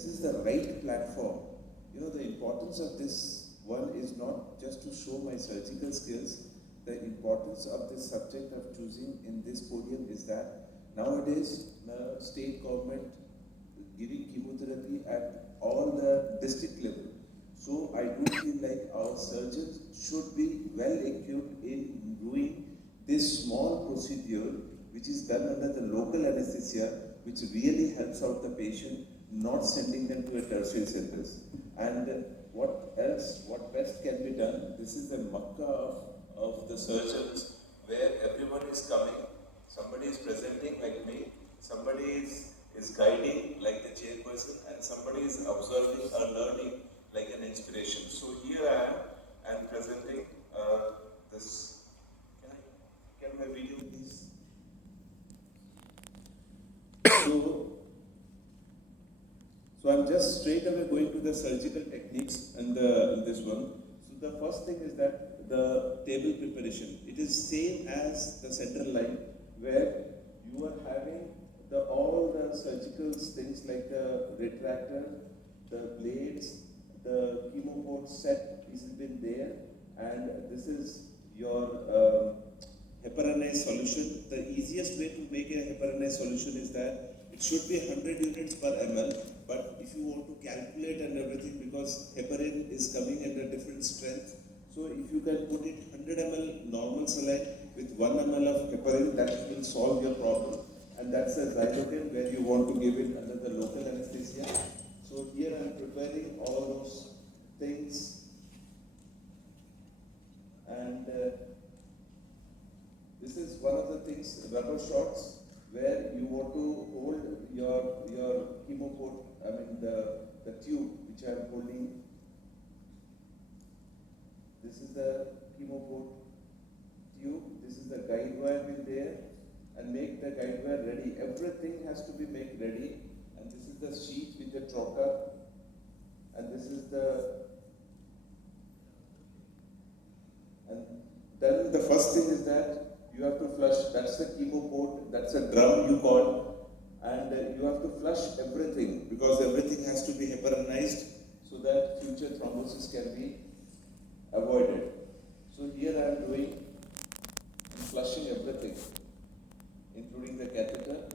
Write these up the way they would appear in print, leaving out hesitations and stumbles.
This is the right platform. You know, the importance of this one is not just to show my surgical skills. The importance of this subject of choosing in this podium is that nowadays the state government giving chemotherapy at all the district level. So I do feel like our surgeons should be well equipped in doing this small procedure which is done under the local anesthesia, which really helps out the patient, not sending them to a tertiary centers. And what else, what best can be done? This is the Makkah of the surgeons, where everyone is coming, somebody is presenting like me, somebody is guiding like the chairperson, and somebody is observing or learning like an inspiration. So here I am presenting this. Can my video please? So I'm just straight away going to the surgical techniques in this one. So the first thing is that the table preparation. It is same as the central line, where you are having all the surgical things like the retractor, the blades, the chemo port set is been there, and this is your heparinase solution. The easiest way to make a heparinase solution is that it should be 100 units per ml, but if you want to calculate and everything, because heparin is coming at a different strength, so if you can put it 100 ml normal saline with 1 ml of heparin, that will solve your problem. And that's a xylogen where you want to give it under the local anesthesia. So here I am preparing all those things, and this is one of the things, rubber shots, where you want to hold your chemo port, I mean the tube which I am holding. This is the chemo port tube, this is the guide wire in there, and make the guide wire ready. Everything has to be made ready, and this is the sheet with the trocar, and this is and then the first thing is that you have to flush. That's the chemo port, that's a drum you call, and you have to flush everything, because everything has to be heparinized so that future thrombosis can be avoided. So here I am doing flushing everything, including the catheter.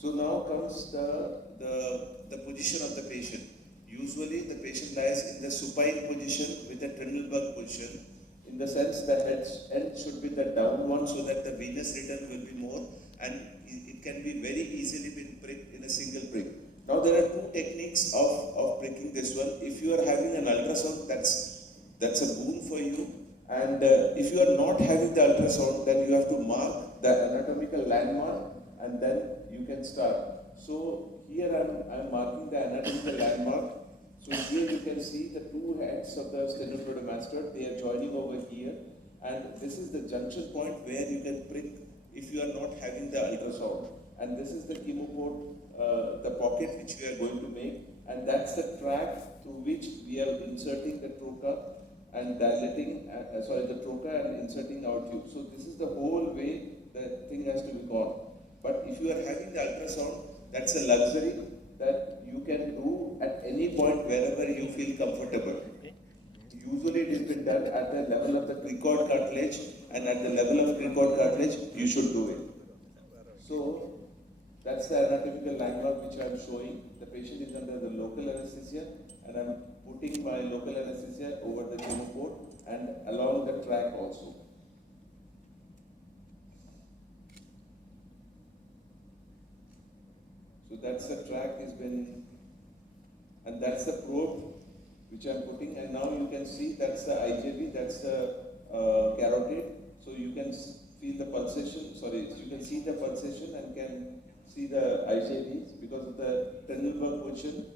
So now comes the position of the patient. Usually the patient lies in the supine position with a Trendelenburg position. In the sense the head should be the down one, so that the venous return will be more, and it can be very easily been pricked in a single prick. Now there are two techniques of pricking this one. If you are having an ultrasound, that's a boon for you. And if you are not having the ultrasound, then you have to mark the anatomical landmark, and then you can start. So here I'm marking the anatomical landmark. So here you can see the two heads of the stenopleuromastoid, they are joining over here, and this is the junction point where you can prick if you are not having the ultrasound. And this is the chemo port, the pocket which we are going to make, and that's the track through which we are inserting the trocar and dilating, the trocar and inserting our tube. So this is the whole way the thing has to be gone. But if you are having the ultrasound, that's a luxury that you can do at any point wherever you feel comfortable. Usually it has been done at the level of the cricoid cartilage, and at the level of cricoid cartilage, you should do it. So that's the anatomical landmark which I am showing. The patient is under the local anesthesia, and I am putting my local anesthesia over the chemo port and along the track also. So that's the track has been, and that's the probe which I'm putting, and now you can see that's the IJB, that's the carotid. So you can feel the pulsation, you can see the pulsation and can see the IJBs because of the Trendelenburg position,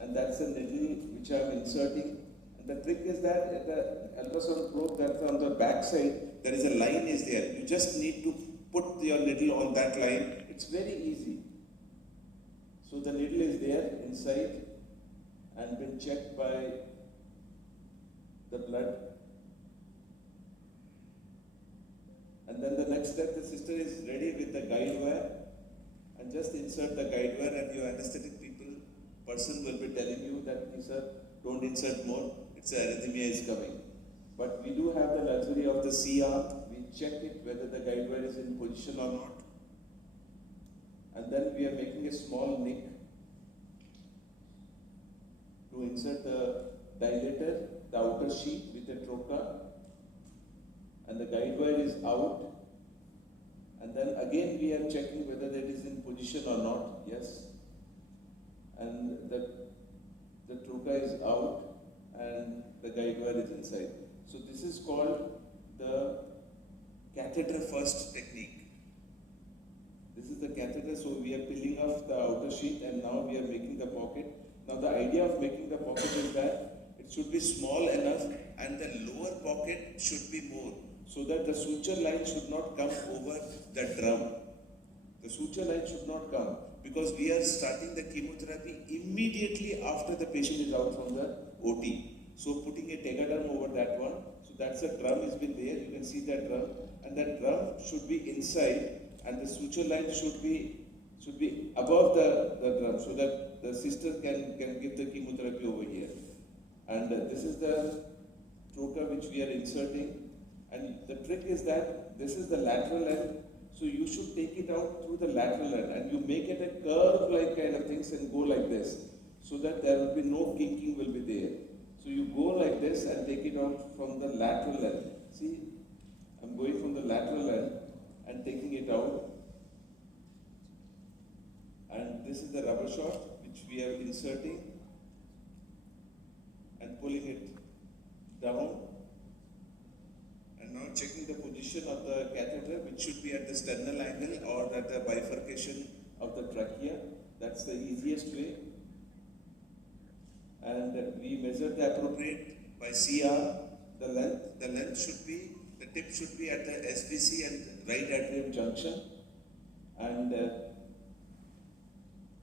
and that's the needle which I'm inserting. And the trick is that at the ultrasound probe that's on the back side, there is a line is there. You just need to put your needle on that line. It's very easy. So the needle is there inside and been checked by the blood. And then the next step, the sister is ready with the guide wire and just insert insert the guide wire and your anesthetic person will be telling you that, sir, don't insert more, it's arrhythmia is coming. But we do have the luxury of the CR, we check it whether the guide wire is in position or not. And then we are making a small nick to insert the dilator, the outer sheet with a trocar, and the guide wire is out. And then again we are checking whether that is in position or not, yes. And the trocar is out and the guide wire is inside. So this is called the catheter first technique. This is the catheter, so we are peeling off the outer sheet and now we are making the pocket. Now the idea of making the pocket is that it should be small enough and the lower pocket should be more, so that the suture line should not come over the drum. The suture line should not come because we are starting the chemotherapy immediately after the patient is out from the OT. So putting a tegaderm over that one, so that's a drum has been there, you can see that drum, and that drum should be inside and the suture line should be above the drum so that the sister can give the chemotherapy over here. And this is the trocar which we are inserting, and the trick is that this is the lateral end, so you should take it out through the lateral end and you make it a curve like kind of things and go like this so that there will be no kinking will be there. So you go like this and take it out from the lateral end. See, I'm going from the lateral end and taking it out. And this is the rubber shot which we are inserting and pulling it down. And now checking the position of the catheter, which should be at the sternal angle or at the bifurcation of the trachea. That's the easiest way. And we measure the appropriate by CR, the length. The length should be, the tip should be at the SBC and right atrium junction, and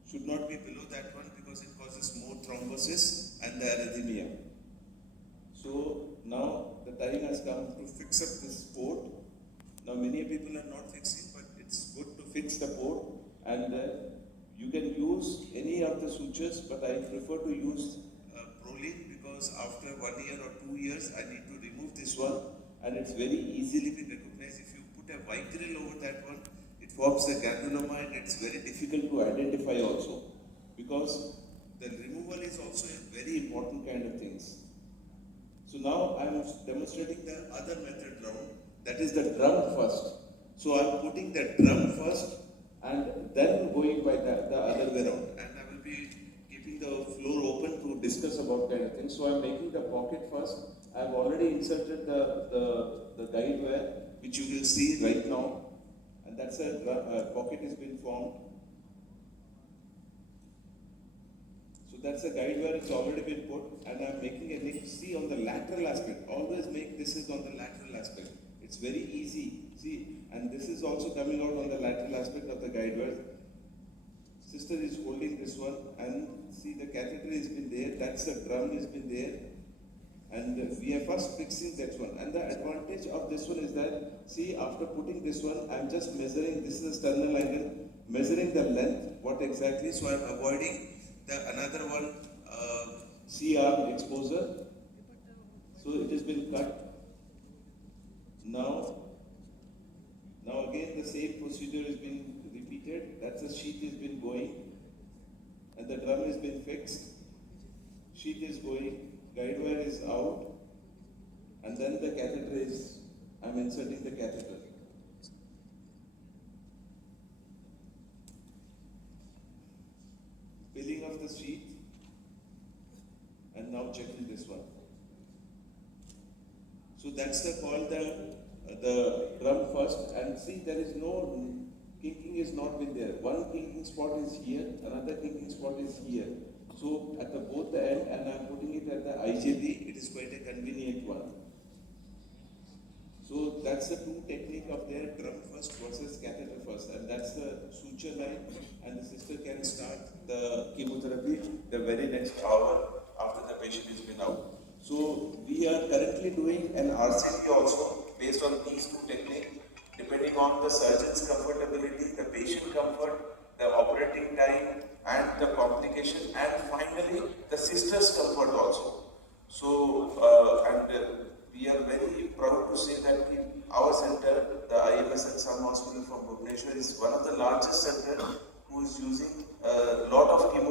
should not be below that one because it causes more thrombosis and the arrhythmia. So now the time has come to fix up this port. Now many people are not fixing, but it's good to fix the port, and you can use any of the sutures, but I prefer to use Prolene because after 1 year or 2 years I need to remove this one, and it's very easily been recognized. If you put a Vicryl over that one, it forms a granuloma and it's very difficult to identify also, because the removal is also a very important kind of things. So now I am demonstrating the other method round, that is the drum first. So I am putting the drum first and then going by the other way around, and I will be keeping the floor open to discuss about kind of things. So I am making the pocket first. I have already inserted the guide wire, which you will see right now, and that's a pocket has been formed. So that's a guide wire, it's already been put, and I'm making a nick. See on the lateral aspect, always make this is on the lateral aspect. It's very easy, see, and this is also coming out on the lateral aspect of the guide wire. Sister is holding this one, and see the catheter has been there, that's the drum has been there, and we are first fixing that one. And the advantage of this one is that, see, after putting this one, I'm just measuring, this is the sternal angle, measuring the length, what exactly, so I'm avoiding the another one, C-arm exposure. So it has been cut. Now again the same procedure has been repeated. That's the sheath has been going, and the drum has been fixed. Sheath is going, guide wire is out, and then the catheter is, I'm inserting the catheter. Peeling off the sheath, and now checking this one. So that's called the drum first, and see there is no kinking is not been there. One kinking spot is here, another kinking spot is here. So at both the end, and I'm putting it at the IJB, it is quite a convenient one. So that's the two technique of their drum first versus catheter first, and that's the suture line, and the sister can start the chemotherapy the very next hour after the patient has been out. So we are currently doing an RCT also based on these two techniques, depending on the surgeon's comfortability, the patient comfort, the operating time and the complication, and finally the sister's comfort also. So, we are very proud to say that our center, the IMS and Sun Hospital from Bhubaneswar, is one of the largest centers who is using a lot of chemo